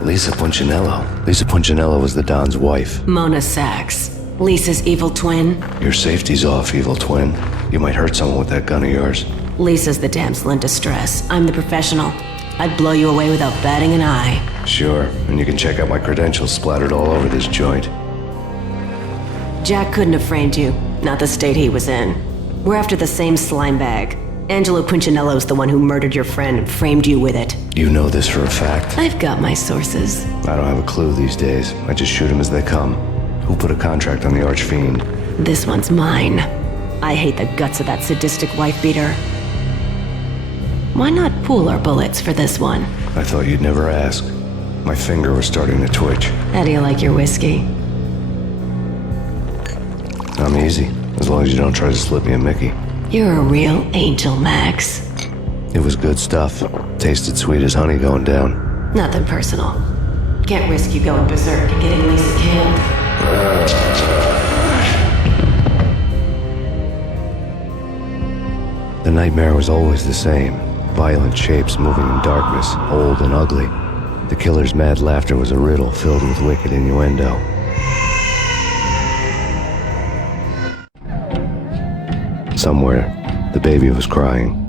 Lisa Punchinello. Lisa Punchinello was the Don's wife. Mona Sachs. Lisa's evil twin. Your safety's off, evil twin. You might hurt someone with that gun of yours. Lisa's the damsel in distress. I'm the professional. I'd blow you away without batting an eye. Sure, and you can check out my credentials splattered all over this joint. Jack couldn't have framed you. Not the state he was in. We're after the same slime bag. Angelo Punchinello's the one who murdered your friend and framed you with it. You know this for a fact? I've got my sources. I don't have a clue these days. I just shoot them as they come. Who put a contract on the Archfiend? This one's mine. I hate the guts of that sadistic wife-beater. Why not pool our bullets for this one? I thought you'd never ask. My finger was starting to twitch. How do you like your whiskey? I'm easy, as long as you don't try to slip me a Mickey. You're a real angel, Max. It was good stuff. Tasted sweet as honey going down. Nothing personal. Can't risk you going berserk and getting Lisa killed. The nightmare was always the same. Violent shapes moving in darkness, old and ugly. The killer's mad laughter was a riddle filled with wicked innuendo. Somewhere, the baby was crying.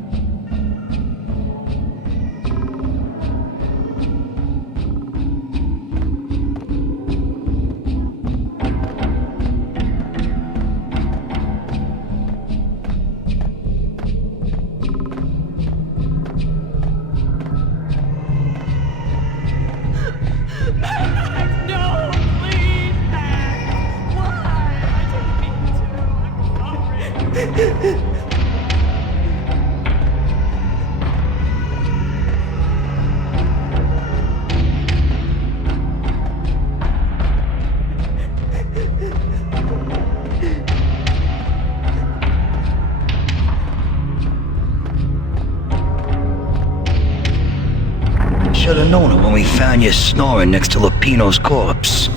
Should have known it when we found you snoring next to Lupino's corpse.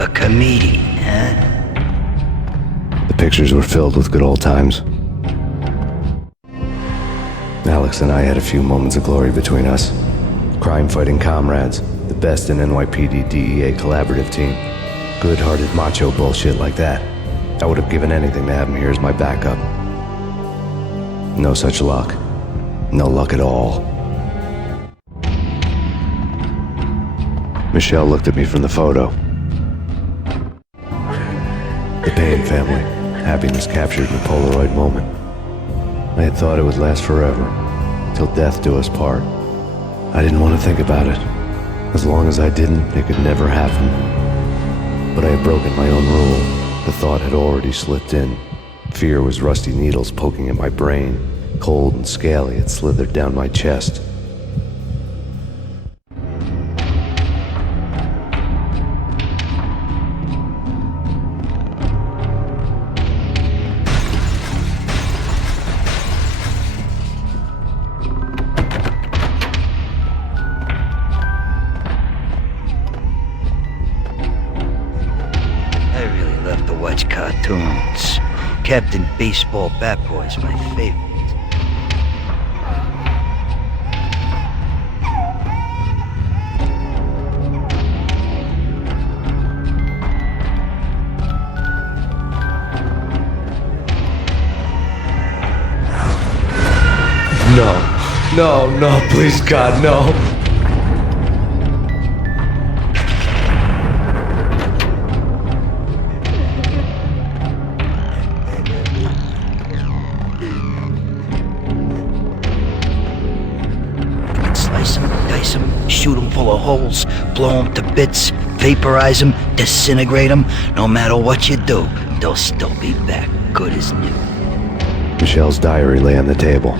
A comedian, huh? The pictures were filled with good old times. Alex and I had a few moments of glory between us. Crime-fighting comrades, the best in NYPD DEA collaborative team. Good-hearted macho bullshit like that. I would have given anything to have him here as my backup. No such luck. No luck at all. Michelle looked at me from the photo. The Payne family. Happiness captured in a Polaroid moment. I had thought it would last forever, till death do us part. I didn't want to think about it. As long as I didn't, it could never happen. But I had broken my own rule. The thought had already slipped in. Fear was rusty needles poking at my brain. Cold and scaly, it slithered down my chest. Cartoons. Captain Baseball Bat Boy's my favorite. No, please God, no. Dice them, shoot them full of holes, blow them to bits, vaporize them, disintegrate them. No matter what you do, they'll still be back good as new. Michelle's diary lay on the table.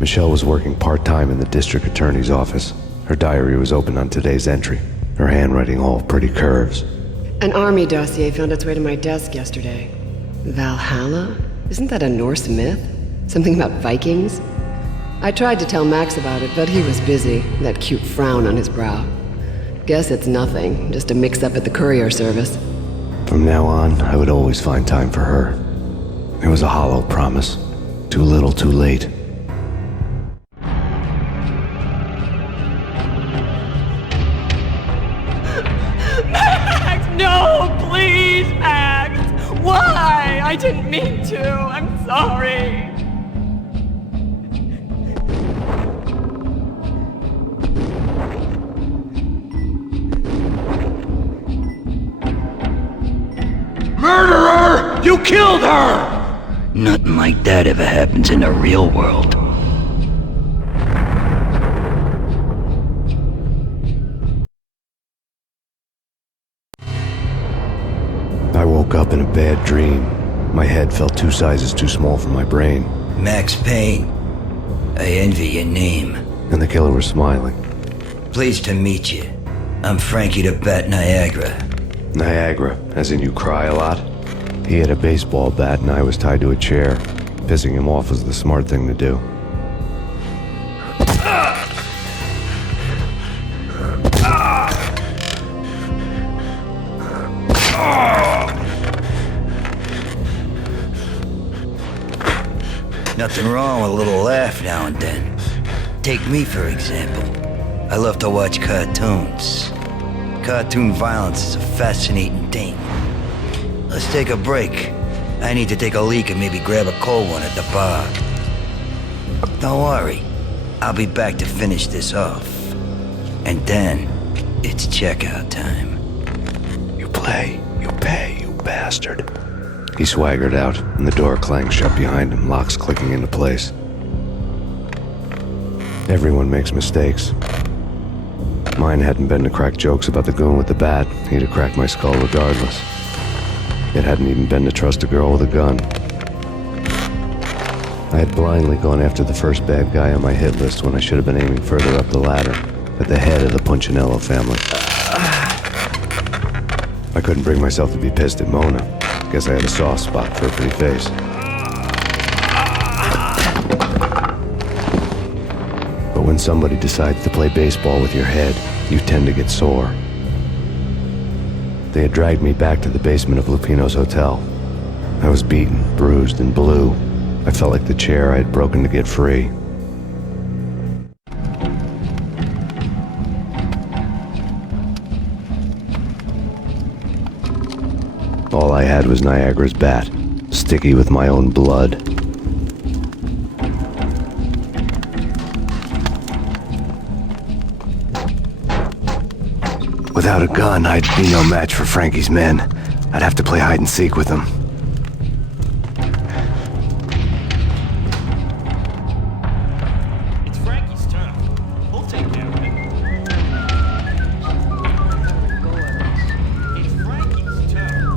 Michelle was working part-time in the district attorney's office. Her diary was open on today's entry, her handwriting all pretty curves. An army dossier found its way to my desk yesterday. Valhalla? Isn't that a Norse myth? Something about Vikings? I tried to tell Max about it, but he was busy, that cute frown on his brow. Guess it's nothing, just a mix-up at the courier service. From now on, I would always find time for her. It was a hollow promise. Too little, too late. I didn't mean to. I'm sorry. Murderer! You killed her! Nothing like that ever happens in the real world. I woke up in a bad dream. My head felt 2 sizes too small for my brain, Max Payne. I envy your name. and the killer was smiling. Pleased to meet you. I'm Frankie the Bat Niagara. Niagara, as in you cry a lot? He had a baseball bat and I was tied to a chair. Pissing him off was the smart thing to do. Nothing wrong with a little laugh now and then. Take me, for example. I love to watch cartoons. Cartoon violence is a fascinating thing. Let's take a break. I need to take a leak and maybe grab a cold one at the bar. Don't worry. I'll be back to finish this off. And then, it's checkout time. You play, you pay, you bastard. He swaggered out, and the door clanged shut behind him, locks clicking into place. Everyone makes mistakes. Mine hadn't been to crack jokes about the goon with the bat. He'd have cracked my skull regardless. It hadn't even been to trust a girl with a gun. I had blindly gone after the first bad guy on my hit list when I should have been aiming further up the ladder, at the head of the Punchinello family. I couldn't bring myself to be pissed at Mona. Guess I had a soft spot for a pretty face. But when somebody decides to play baseball with your head, you tend to get sore. They had dragged me back to the basement of Lupino's hotel. I was beaten, bruised, and blue. I felt like the chair I had broken to get free. All I had was Niagara's bat, sticky with my own blood. Without a gun, I'd be no match for Frankie's men. I'd have to play hide and seek with them. It's Frankie's turn. We'll take care of it. It's Frankie's turn.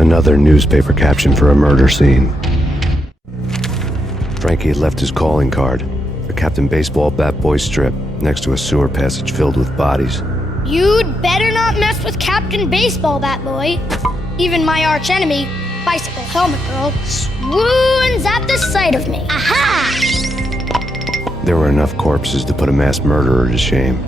Another newspaper caption for a murder scene. Frankie had left his calling card, a Captain Baseball bat boy strip, next to a sewer passage filled with bodies. You'd better not mess with Captain Baseball Bat Boy. Even my archenemy, Bicycle Helmet Girl, swoons at the sight of me. Aha! There were enough corpses to put a mass murderer to shame.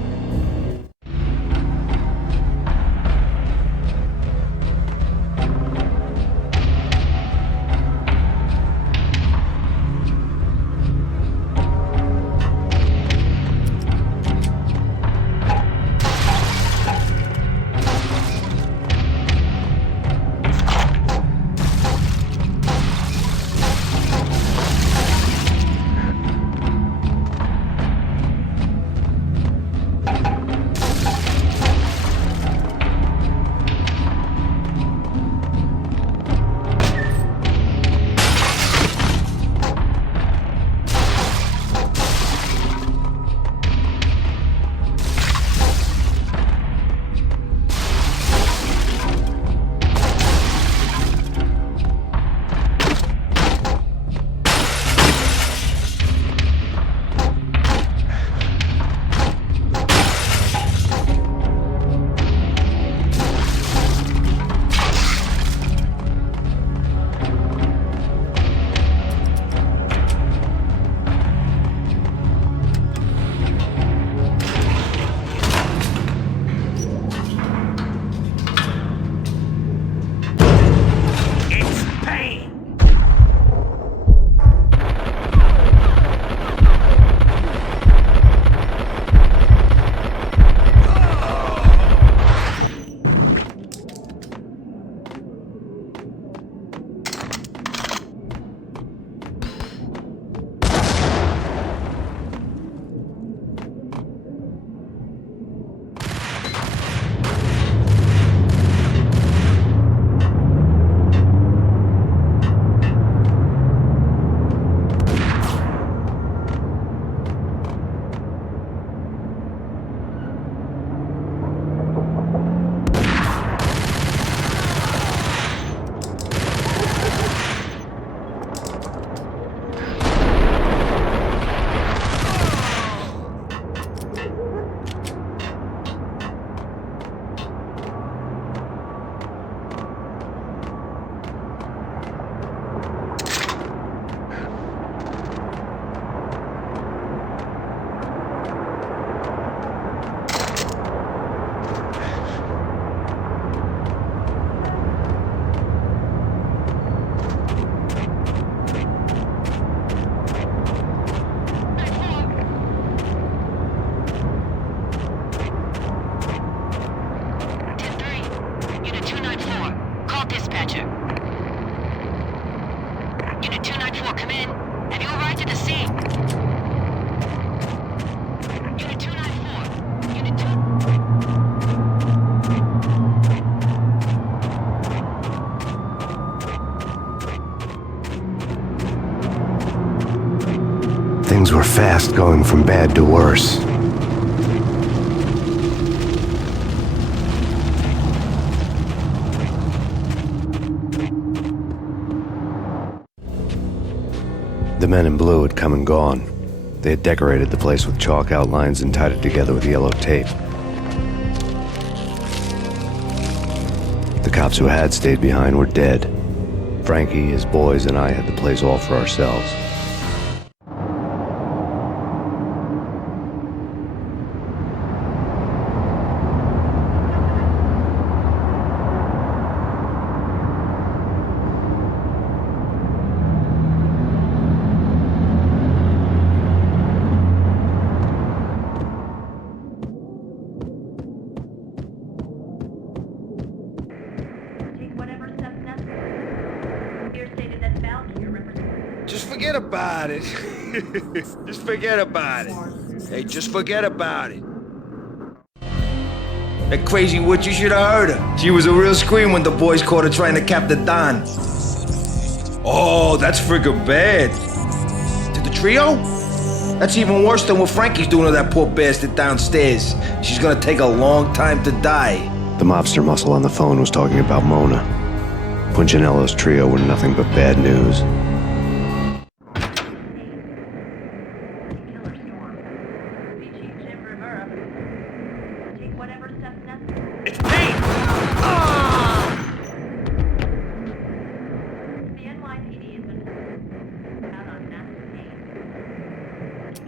It's Payne! Unit 294, come in. Have you arrived at the scene? Unit 294. Unit 2... Things were fast going from bad to worse. The men in blue had come and gone. They had decorated the place with chalk outlines and tied it together with yellow tape. The cops who had stayed behind were dead. Frankie, his boys, and I had the place all for ourselves. Just forget about it. Just forget about it. Hey, just forget about it. That crazy witch, you should have heard her. She was a real scream when the boys caught her trying to cap the Don. Oh, that's friggin' bad. To the trio? That's even worse than what Frankie's doing to that poor bastard downstairs. She's gonna take a long time to die. The mobster muscle on the phone was talking about Mona. Punchinello's trio were nothing but bad news. It's Payne! The NYPD has been out on massive Payne.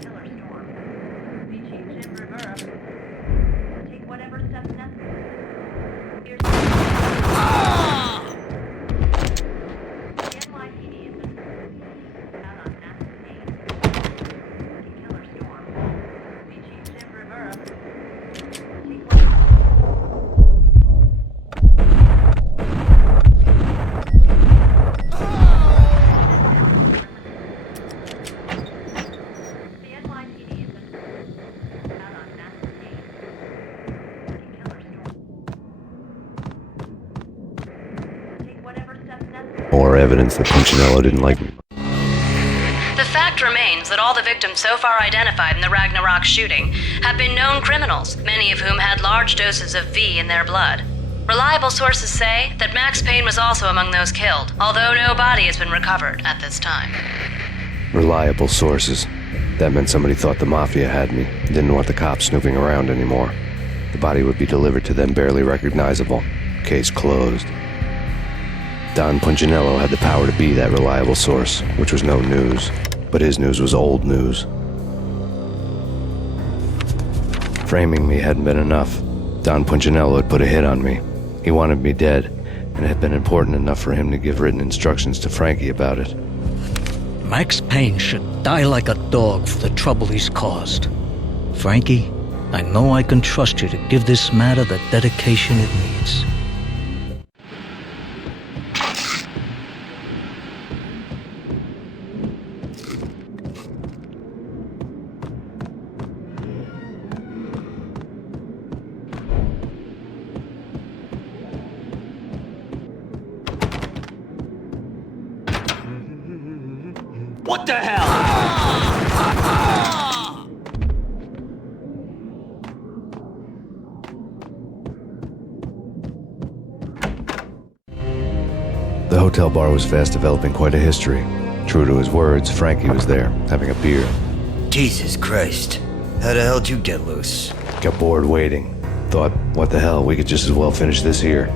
Killer storm. The Chief Jim Rivera. Take whatever steps necessary. Here's the NYPD has been out on massive Payne. Killer storm. The Chief Jim Rivera. Take whatever. More evidence that Punchinello didn't like me. The fact remains that all the victims so far identified in the Ragnarok shooting have been known criminals, many of whom had large doses of V in their blood. Reliable sources say that Max Payne was also among those killed, although no body has been recovered at this time. Reliable sources. That meant somebody thought the Mafia had me, didn't want the cops snooping around anymore. The body would be delivered to them barely recognizable. Case closed. Don Punchinello had the power to be that reliable source, which was no news. But his news was old news. Framing me hadn't been enough. Don Punchinello had put a hit on me. He wanted me dead, and it had been important enough for him to give written instructions to Frankie about it. Max Payne should die like a dog for the trouble he's caused. Frankie, I know I can trust you to give this matter the dedication it needs. What the hell? The hotel bar was fast developing quite a history. True to his words, Frankie was there, having a beer. Jesus Christ. How the hell did you get loose? Got bored waiting. Thought, what the hell, we could just as well finish this here.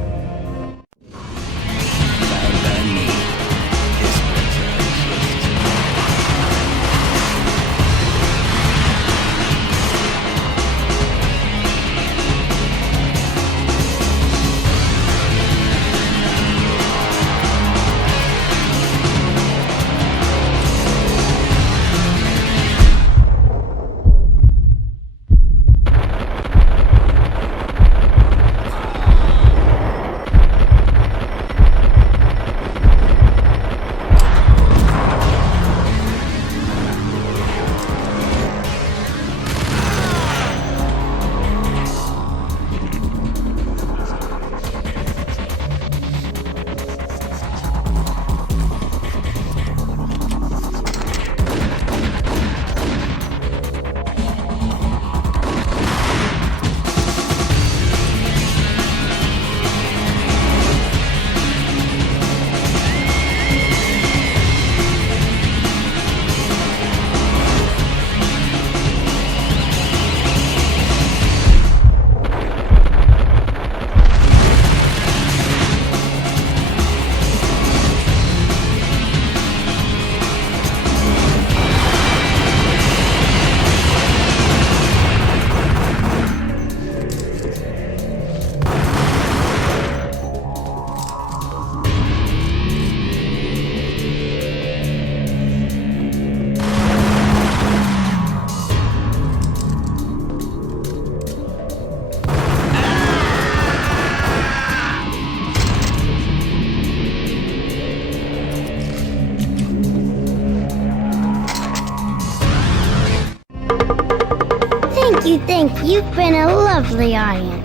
You've been a lovely audience.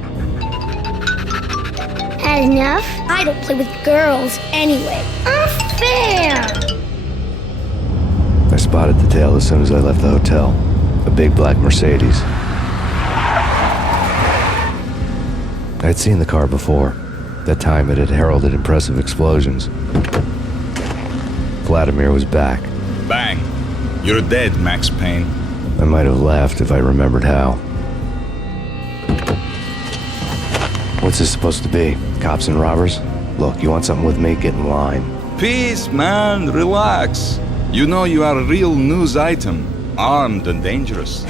Had enough? I don't play with girls anyway. Unfair! I spotted the tail as soon as I left the hotel. A big black Mercedes. I'd seen the car before. That time it had heralded impressive explosions. Vladimir was back. Bang! You're dead, Max Payne. I might have laughed if I remembered how. What's this supposed to be? Cops and robbers? Look, you want something with me? Get in line. Peace, man. Relax. You know you are a real news item. Armed and dangerous.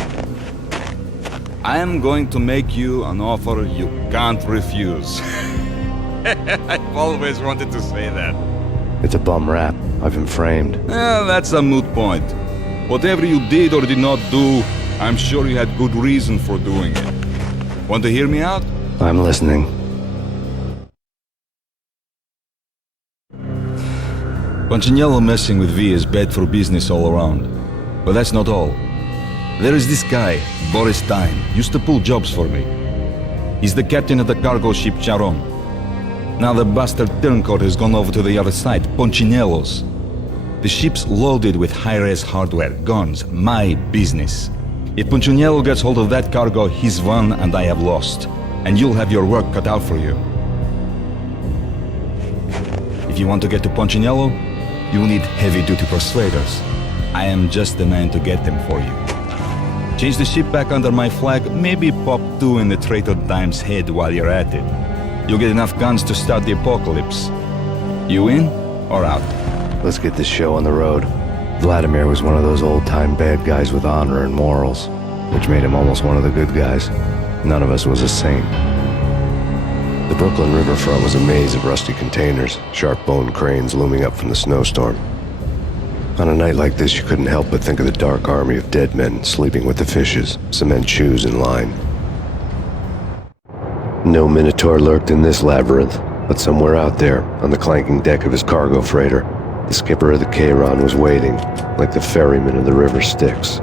I am going to make you an offer you can't refuse. I've always wanted to say that. It's a bum rap. I've been framed. That's a moot point. Whatever you did or did not do, I'm sure you had good reason for doing it. Want to hear me out? I'm listening. Punchinello messing with V is bad for business all around. But that's not all. There is this guy, Boris Time, used to pull jobs for me. He's the captain of the cargo ship Charon. Now the bastard turncoat has gone over to the other side, Punchinello's. The ship's loaded with high-res hardware, guns, my business. If Punchinello gets hold of that cargo, he's won and I have lost. And you'll have your work cut out for you. If you want to get to Punchinello, you'll need heavy-duty persuaders. I am just the man to get them for you. Change the ship back under my flag, maybe pop 2 in the traitor Dime's head while you're at it. You'll get enough guns to start the apocalypse. You in or out? Let's get this show on the road. Vladimir was one of those old-time bad guys with honor and morals, which made him almost one of the good guys. None of us was a saint. The Brooklyn riverfront was a maze of rusty containers, sharp-boned cranes looming up from the snowstorm. On a night like this, you couldn't help but think of the dark army of dead men sleeping with the fishes, cement shoes in line. No Minotaur lurked in this labyrinth, but somewhere out there, on the clanking deck of his cargo freighter, the skipper of the Chiron was waiting, like the ferryman of the river Styx.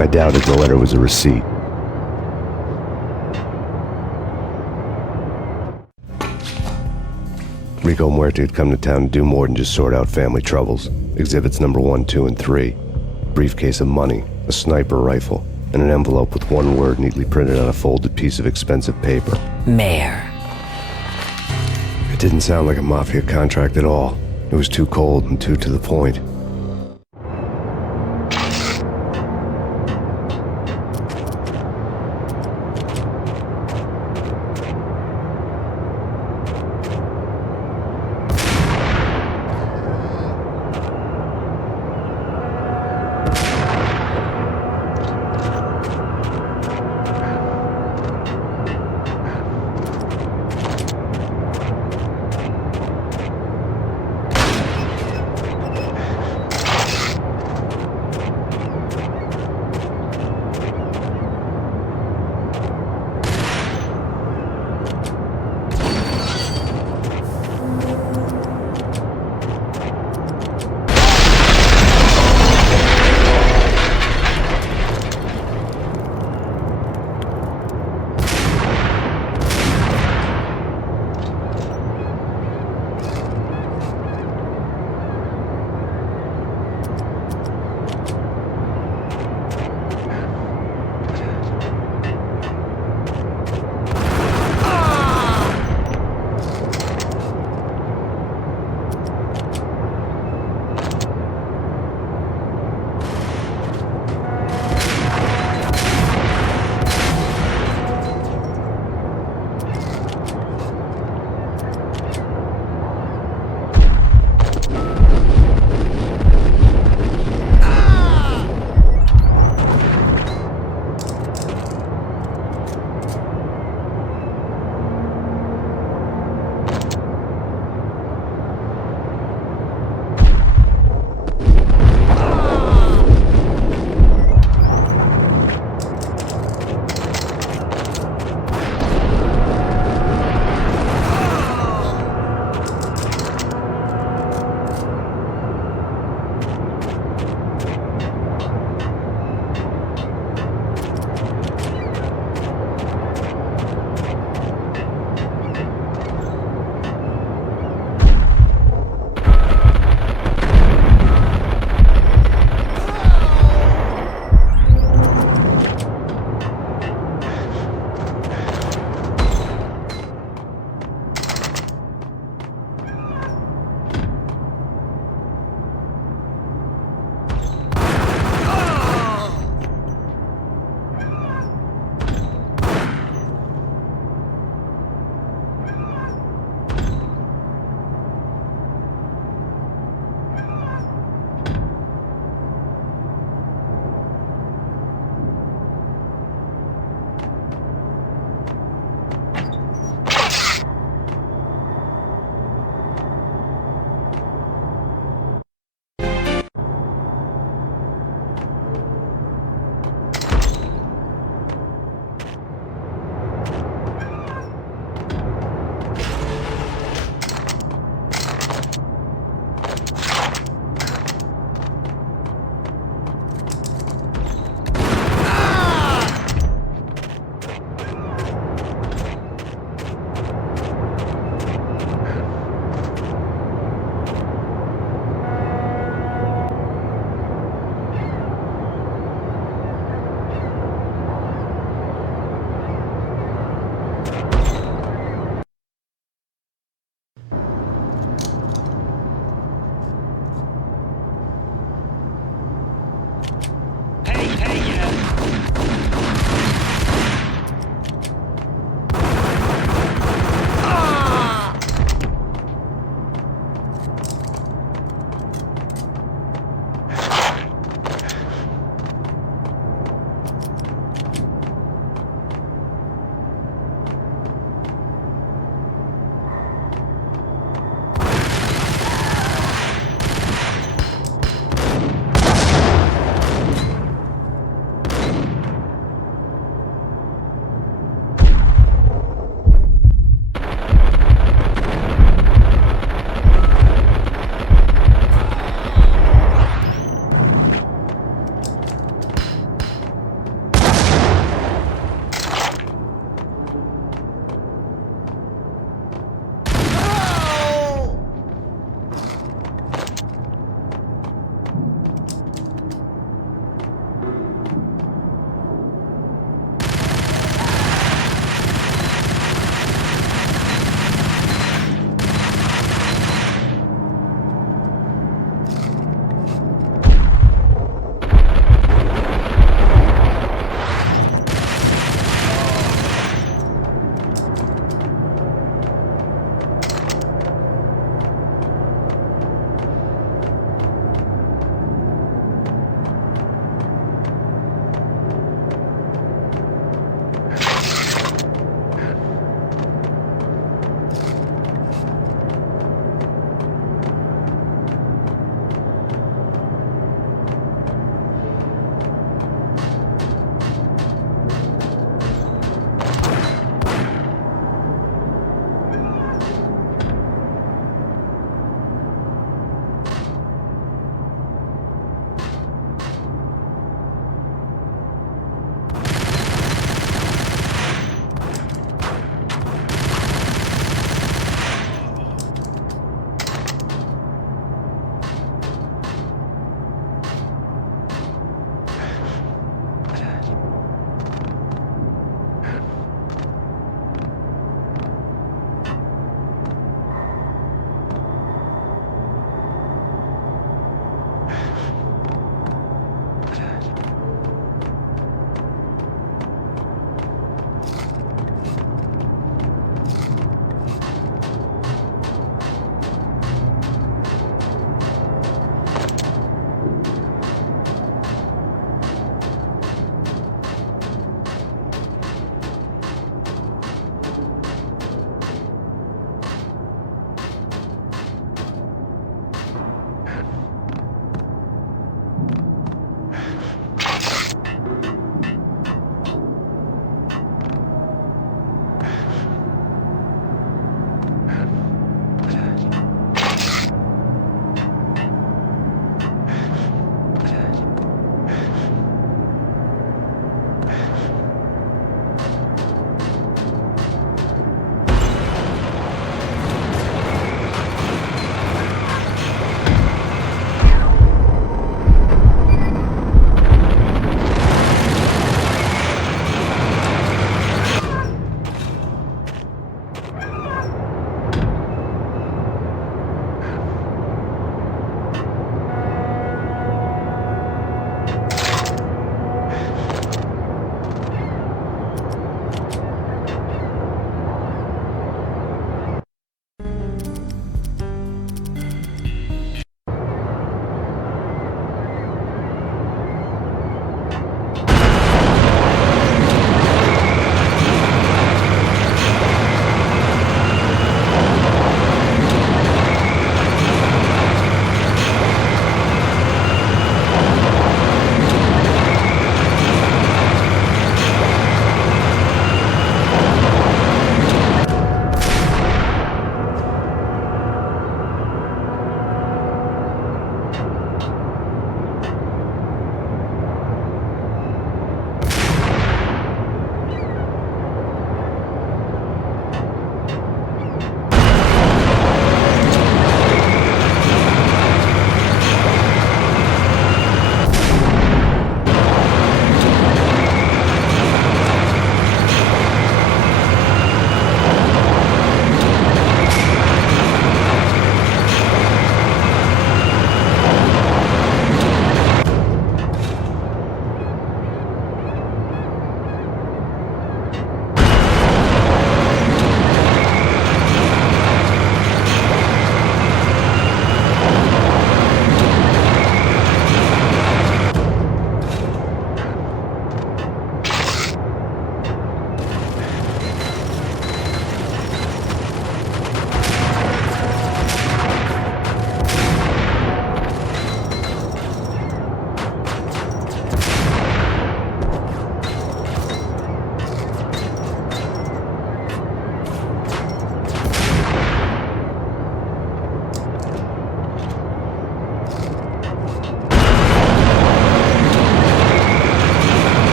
I doubted the letter was a receipt. Rico Muerte had come to town to do more than just sort out family troubles. Exhibits number 1, 2, and 3. Briefcase of money, a sniper rifle, and an envelope with one word neatly printed on a folded piece of expensive paper. Mayor. It didn't sound like a mafia contract at all. It was too cold and too to the point.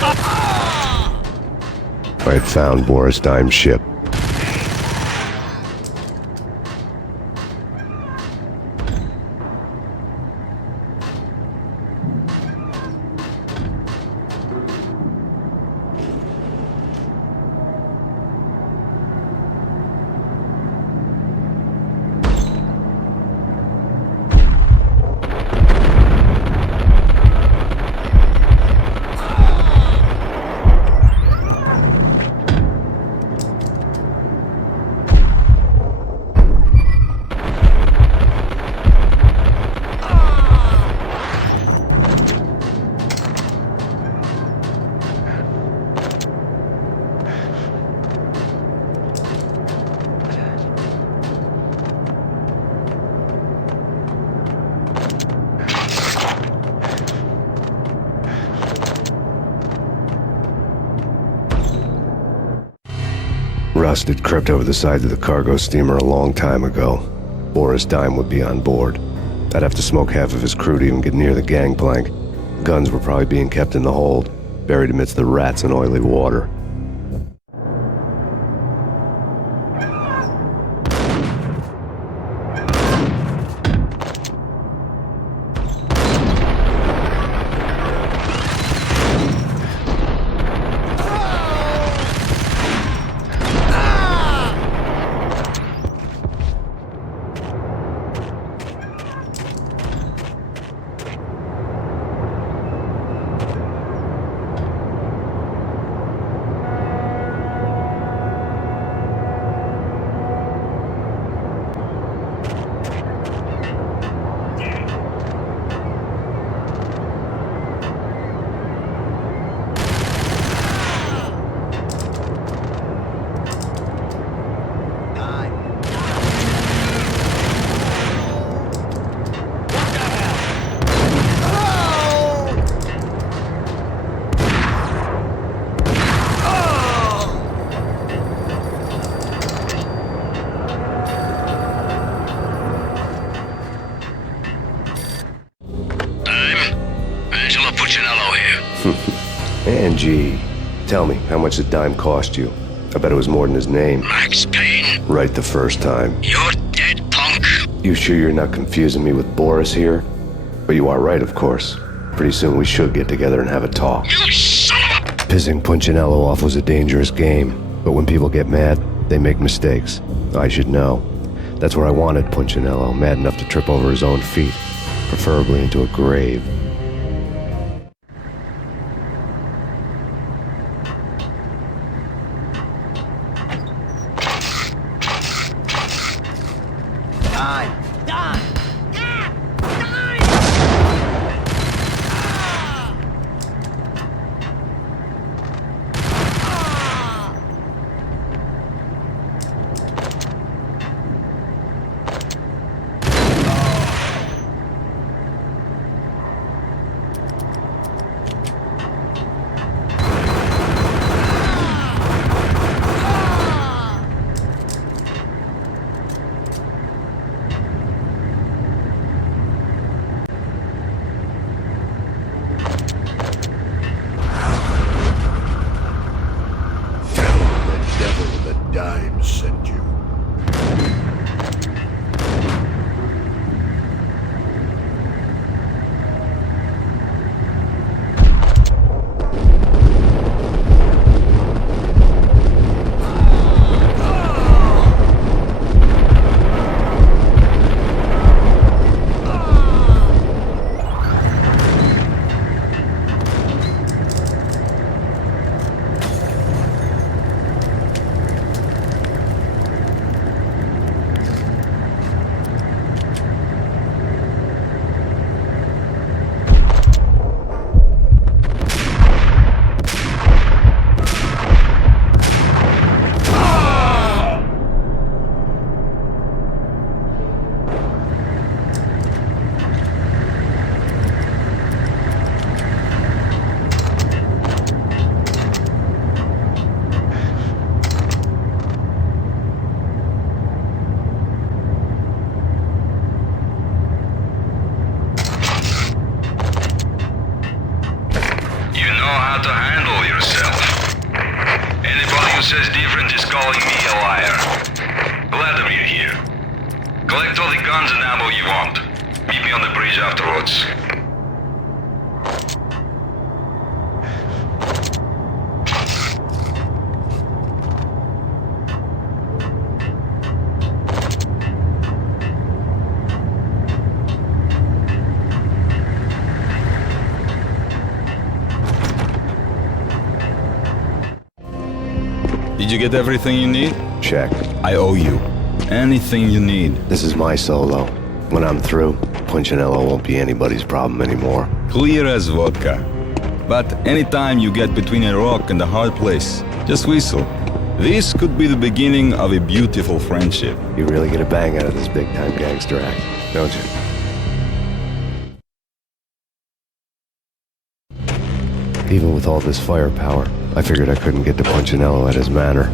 I had found Boris Dime's ship. Rust had crept over the sides of the cargo steamer a long time ago. Boris Dime would be on board. I'd have to smoke half of his crew to even get near the gangplank. Guns were probably being kept in the hold, buried amidst the rats and oily water. Angie, tell me, how much did Dime cost you? I bet it was more than his name. Max Payne. Right the first time. You're dead, punk. You sure you're not confusing me with Boris here? But you are right, of course. Pretty soon we should get together and have a talk. You son of a... Pissing Punchinello off was a dangerous game, but when people get mad, they make mistakes. I should know. That's where I wanted Punchinello, mad enough to trip over his own feet, preferably into a grave. know how to handle yourself. Anybody who says different is calling me a liar. Vladimir here. Collect all the guns and ammo you want. Meet me on the bridge afterwards. Did you get everything you need? Check. I owe you. Anything you need. This is my solo. When I'm through, Punchinello won't be anybody's problem anymore. Clear as vodka. But anytime you get between a rock and a hard place, just whistle. This could be the beginning of a beautiful friendship. You really get a bang out of this big-time gangster act, don't you? Even with all this firepower, I figured I couldn't get to Punchinello at his manor.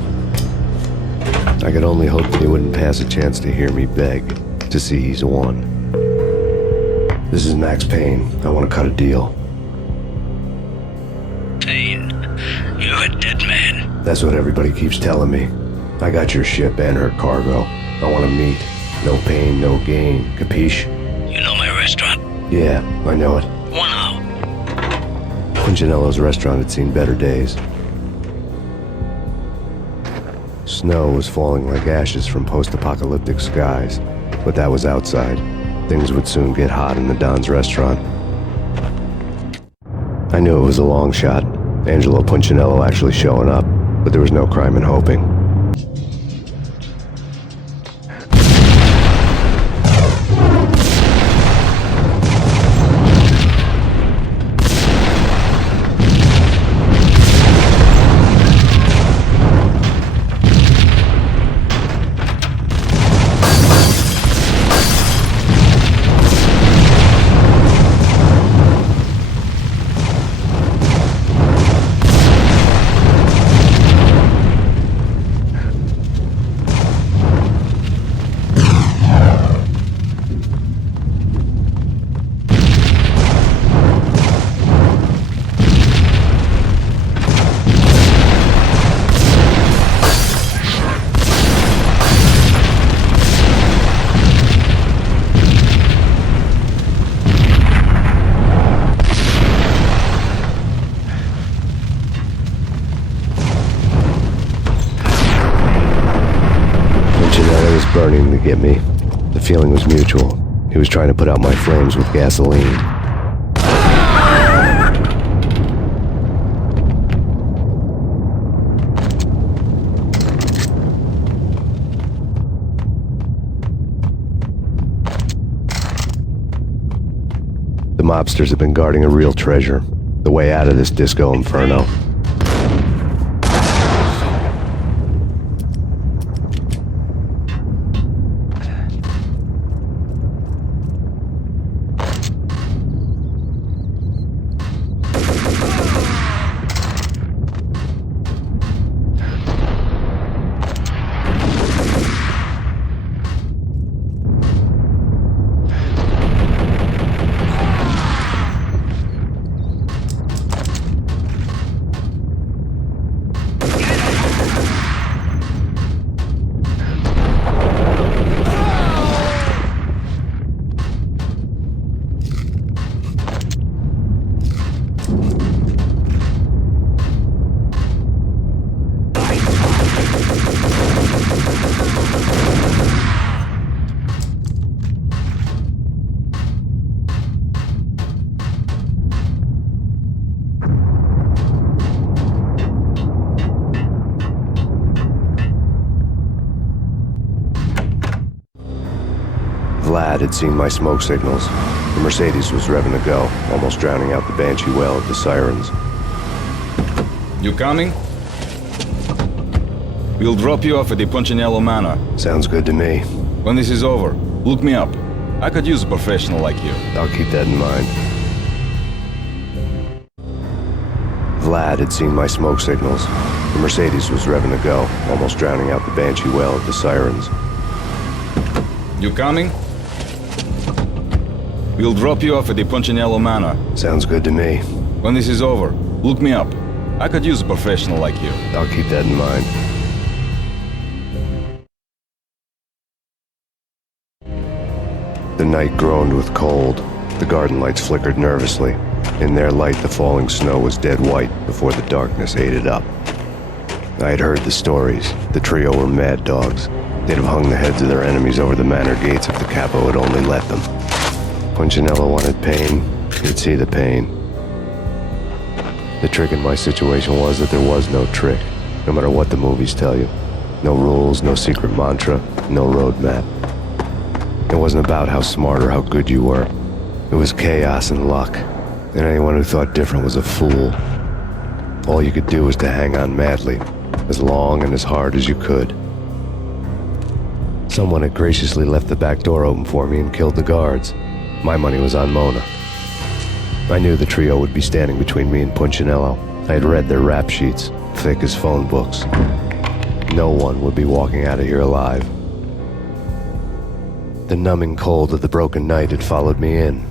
I could only hope that he wouldn't pass a chance to hear me beg to see he's won. This is Max Payne. I want to cut a deal. Payne, you're a dead man. That's what everybody keeps telling me. I got your ship and her cargo. I want to meet. No pain, no gain. Capiche? You know my restaurant? Yeah, I know it. 1 hour. Punchinello's restaurant had seen better days. Snow was falling like ashes from post-apocalyptic skies, but that was outside. Things would soon get hot in the Don's restaurant. I knew it was a long shot, Angelo Punchinello actually showing up, but there was no crime in hoping. Burning to get me. The feeling was mutual. He was trying to put out my flames with gasoline. The mobsters have been guarding a real treasure. The way out of this disco inferno. Vlad had seen my smoke signals. The Mercedes was revving to go, almost drowning out the Banshee wail of the sirens. You coming? We'll drop you off at the Punchinello Manor. Sounds good to me. When this is over, look me up. I could use a professional like you. I'll keep that in mind. Vlad had seen my smoke signals. The Mercedes was revving to go, almost drowning out the Banshee wail of the sirens. You coming? We'll drop you off at the Punchinello Manor. Sounds good to me. When this is over, Look me up. I could use a professional like you. I'll keep that in mind. The night groaned with cold. The garden lights flickered nervously. In their light, the falling snow was dead white before the darkness ate it up. I had heard the stories. The trio were mad dogs. They'd have hung the heads of their enemies over the manor gates if the capo had only let them. Punchinello wanted Payne. He'd see the pain. The trick in my situation was that there was no trick, no matter what the movies tell you. No rules, no secret mantra, no roadmap. It wasn't about how smart or how good you were. It was chaos and luck, and anyone who thought different was a fool. All you could do was to hang on madly, as long and as hard as you could. Someone had graciously left the back door open for me and killed the guards. My money was on Mona. I knew the trio would be standing between me and Punchinello. I had read their rap sheets, thick as phone books. No one would be walking out of here alive. The numbing cold of the broken night had followed me in.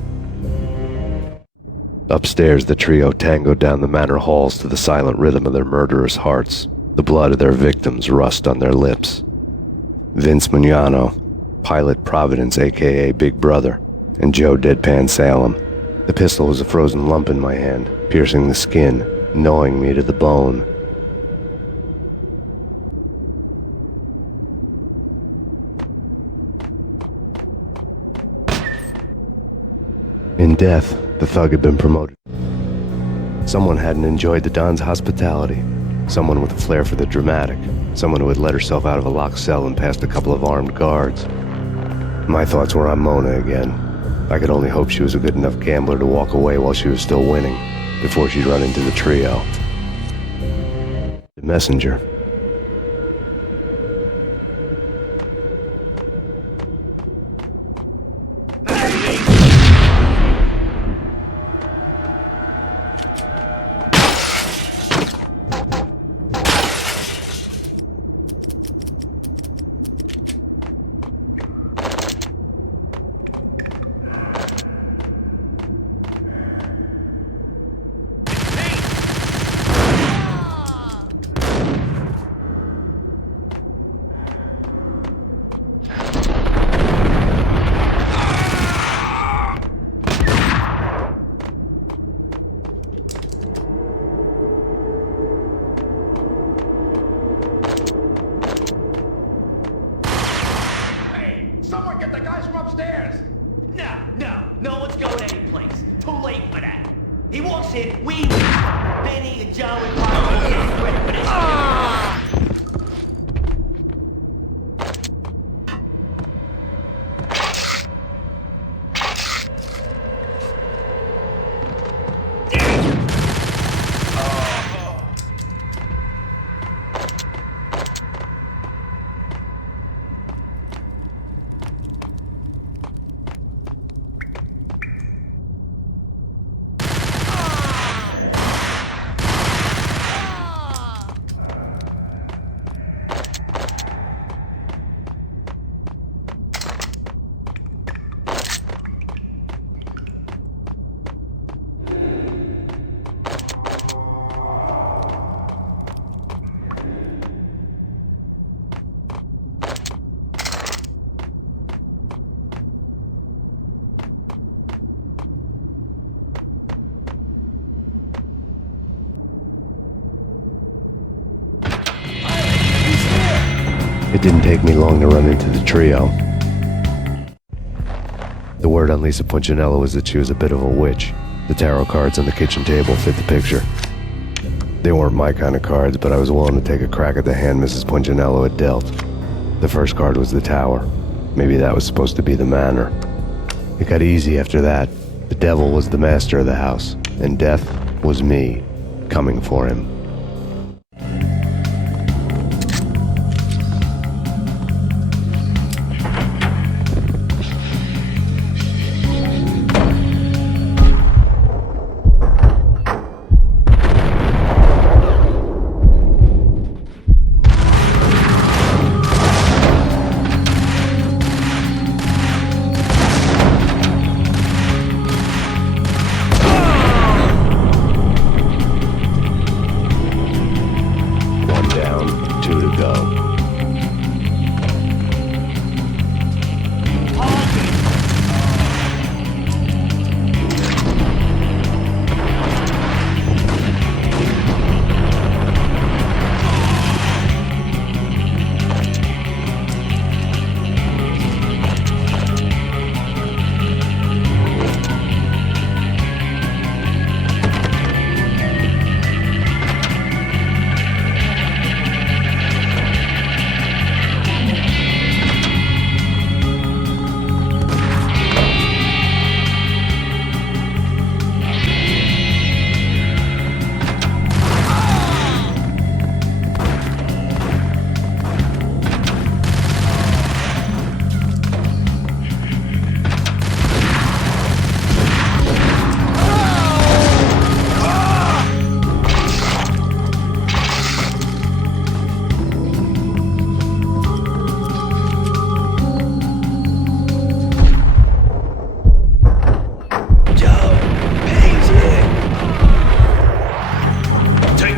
Upstairs, the trio tangoed down the manor halls to the silent rhythm of their murderous hearts. The blood of their victims rust on their lips. Vince Mugnano, Pilot Providence, a.k.a. Big Brother, and Joe Deadpan Salem. The pistol was a frozen lump in my hand, piercing the skin, gnawing me to the bone. In death, the thug had been promoted. Someone hadn't enjoyed the Don's hospitality. Someone with a flair for the dramatic. Someone who had let herself out of a locked cell and passed a couple of armed guards. My thoughts were on Mona again. I could only hope she was a good enough gambler to walk away while she was still winning, before she'd run into the trio. The messenger. Someone get the guys from upstairs! No one's going anyplace. Too late for that. He walks in, we Benny and Joe and Bob get ready for this. It didn't take me long to run into the trio. The word on Lisa Punchinello was that she was a bit of a witch. The tarot cards on the kitchen table fit the picture. They weren't my kind of cards, but I was willing to take a crack at the hand Mrs. Punchinello had dealt. The first card was the tower. Maybe that was supposed to be the manor. It got easy after that. The devil was the master of the house, and death was me, coming for him.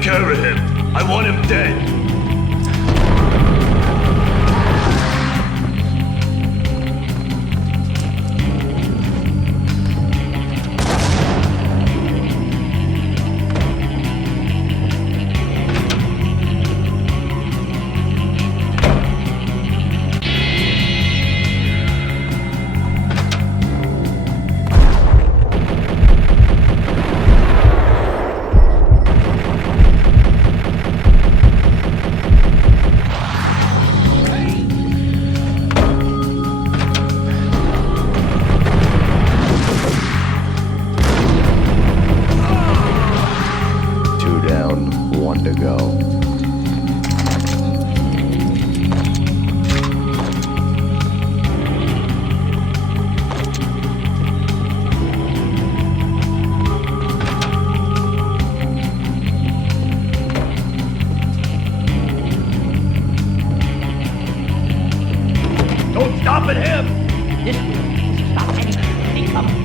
care of him. I want him dead. Stop at him! This will stop anything coming.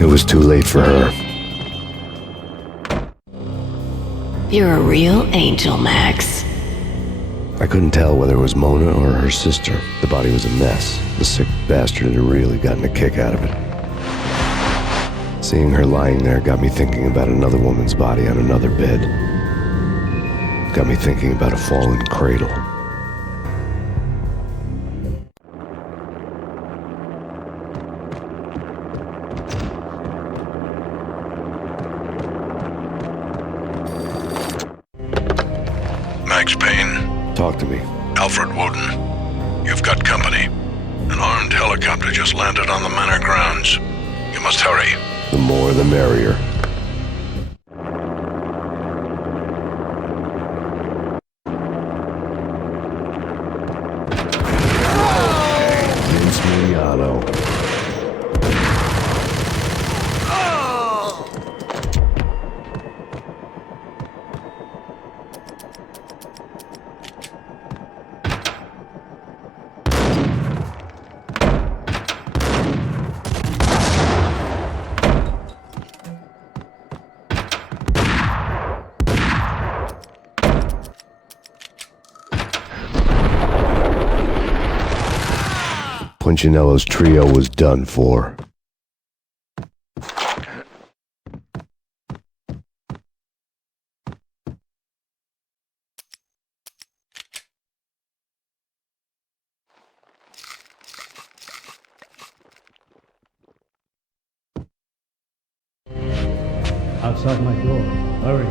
It was too late for her. You're a real angel, Max. I couldn't tell whether it was Mona or her sister. The body was a mess. The sick bastard had really gotten a kick out of it. Seeing her lying there got me thinking about another woman's body on another bed. Got me thinking about a fallen cradle. Max Payne. Talk to me. Alfred Woden. You've got company. An armed helicopter just landed on the manor grounds. You must hurry. The more the merrier. Vince Miliano. Punchinello's trio was done for. Outside my door. Hurry.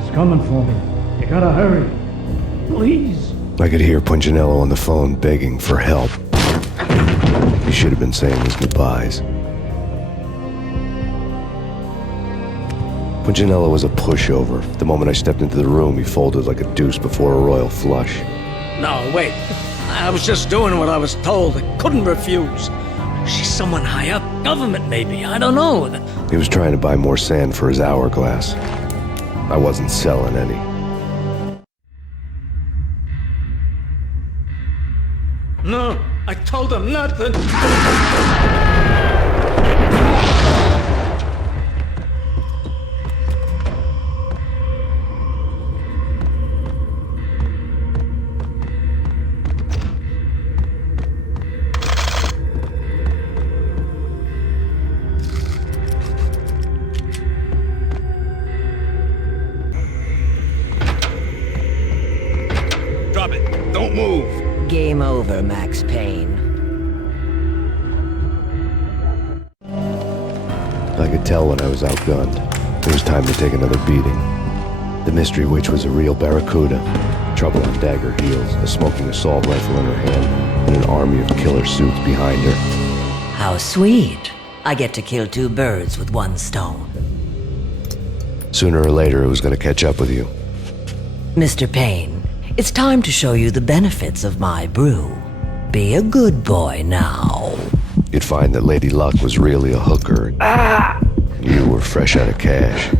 He's coming for me. You gotta hurry. Please. I could hear Punchinello on the phone begging for help. He should have been saying his goodbyes. Punchinello was a pushover. The moment I stepped into the room, he folded like a deuce before a royal flush. No, wait. I was just doing what I was told. I couldn't refuse. She's someone high up. Government, maybe. I don't know. He was trying to buy more sand for his hourglass. I wasn't selling any. No. I told him nothing. Drop it. Don't move. Game over, Max Payne. I could tell when I was outgunned. It was time to take another beating. The mystery witch was a real barracuda. Trouble on dagger heels, a smoking assault rifle in her hand, and an army of killer suits behind her. How sweet. I get to kill two birds with one stone. Sooner or later, it was going to catch up with you. Mr. Payne, it's time to show you the benefits of my brew. Be a good boy now. You'd find that Lady Luck was really a hooker. You were fresh out of cash.